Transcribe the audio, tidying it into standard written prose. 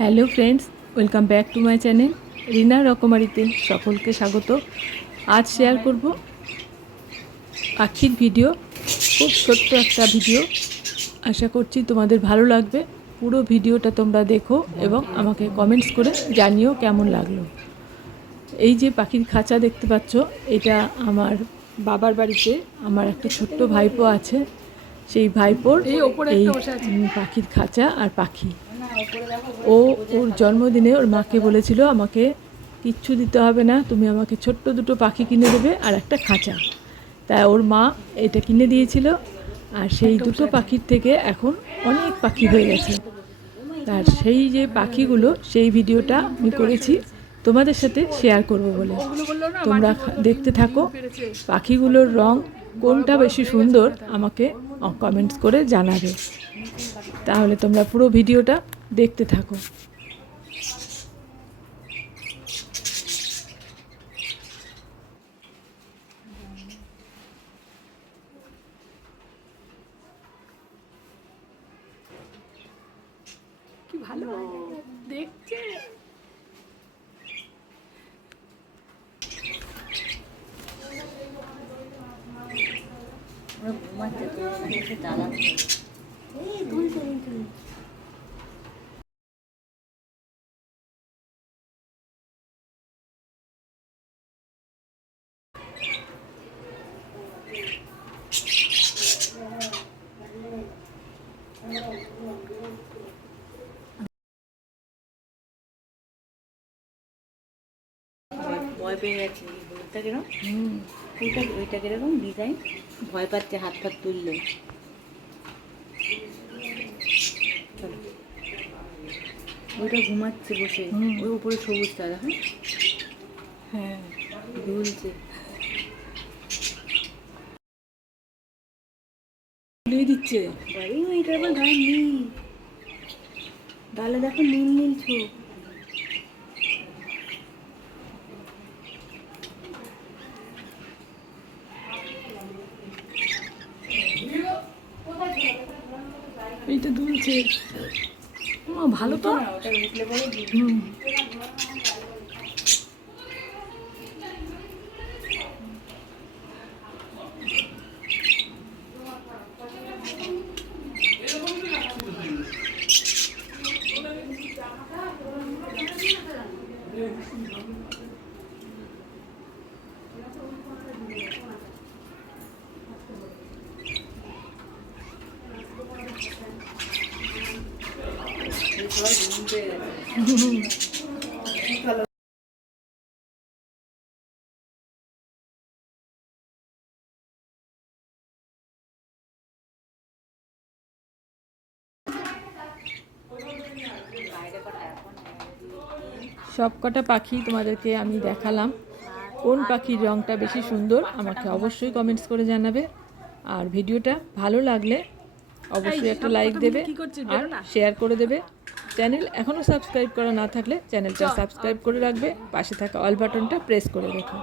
Hello friends, welcome back to my channel Rina রকমারিতে সকলকে স্বাগত। আজ শেয়ার করব পাখির ভিডিও, খুব ছোট্ট একটা ভিডিও। আশা করছি তোমাদের ভালো লাগবে। পুরো ভিডিওটা তোমরা দেখো এবং আমাকে কমেন্টস করে জানিও কেমন লাগলো। এই যে পাখির খাঁচা দেখতে পাচ্ছ, এটা আমার বাবার বাড়িতে আমার একটা ছোট্ট ভাইপো আছে। সেই ভাইপোর এই পাখির খাঁচা আর পাখি। ওর জন্মদিনে ওর মাকে বলেছিল আমাকে কিচ্ছু দিতে হবে না, তুমি আমাকে ছোট্ট দুটো পাখি কিনে দেবে আর একটা খাঁচা। তাই ওর মা এটা কিনে দিয়েছিল, আর সেই দুটো পাখির থেকে এখন অনেক পাখি হয়ে গেছে। তার সেই যে পাখিগুলো, সেই ভিডিওটা আমি করেছি তোমাদের সাথে শেয়ার করব বলে। তোমরা দেখতে থাকো। পাখিগুলোর রং কোনটা বেশি সুন্দর আমাকে কমেন্টস করে জানাবে। তাহলে তোমরা পুরো ভিডিওটা দেখতে থাকো। কি ভালো দেখছে। ভয় পেয়ে গেছে। ওইটা কিরকম ওইটা কিরকম ডিজাইন, ভয় পাচ্ছে হাত ফাত তুললে। ওইটা ঘুমাচ্ছে বসে, ওই উপরে সবুজটা দেখো। হ্যাঁ, দুলছে। দিয়ে দিচ্ছে। এটা আবার গায়ে নীল, গালে দেখো নীল নীল চোখ। এইটা দুলছে। ভালো তো। ওটা উঠলে পরে সব কটা পাখি তোমাদেরকে আমি দেখালাম। কোন পাখির রঙটা বেশি সুন্দর আমাকে অবশ্যই কমেন্টস করে জানাবে। আর ভিডিওটা ভালো লাগলে অবশ্যই একটা লাইক দেবে আর শেয়ার করে দেবে। চ্যানেল এখনও সাবস্ক্রাইব করা না থাকলে চ্যানেলটা সাবস্ক্রাইব করে রাখবে, পাশে থাকা অল বাটনটা প্রেস করে রেখো।